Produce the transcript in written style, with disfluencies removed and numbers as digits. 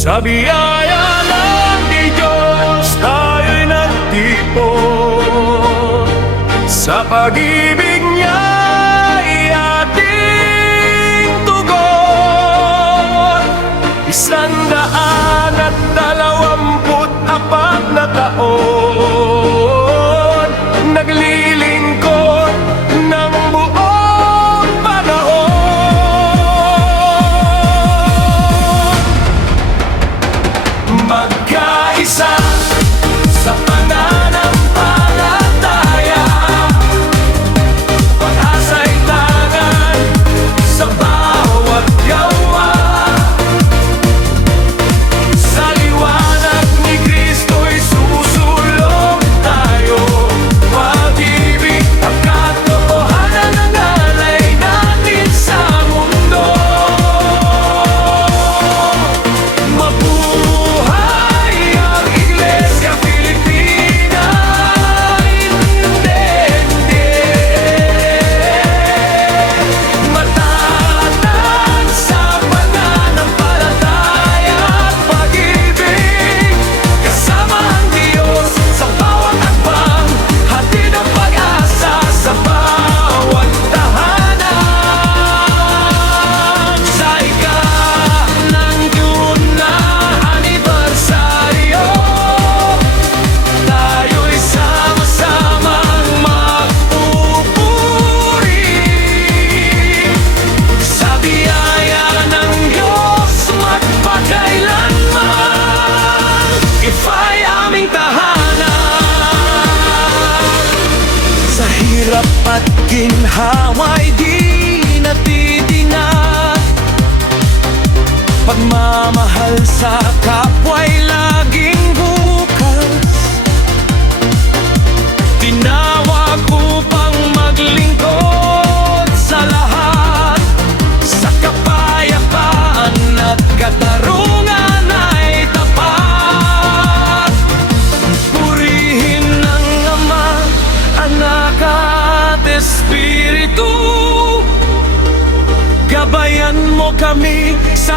Sa biyaya ng Diyos tayo'y nagtipon, sa pag-ibig niya'y ating tugon. 124 na taon naglilingkod ng buong panahon. Magkaisa sa pananampalataya, pag-asa'y tangan sa bawat gawa. Sa liwanag ni Kristo'y susulong tayo. Pag-ibig at katotohanan ang alay natin sa mundo. Mabuhay ang Iglesia Filipina, hindi. Matatag sa pananampalataya at pag-ibig, kasama ang Diyos sa bawat hakbang, hatid ang pag-asa sa bawat tahanan. Sa ng June na anibersaryo, tayo'y sama-samang magpupuri sa biyaya ng Diyos magpakailanman. Ifa'y aming tahanan. Sa hirap at ginhawa'y di natitinag, pagmamahal sa kapwa'y laging bukas. Tinawag upang maglingkod sa lahat, sa kapayapaan at katarungan ay tapat. Purihin ng Ama, Anak at Espiritu, gabayan mo kami sa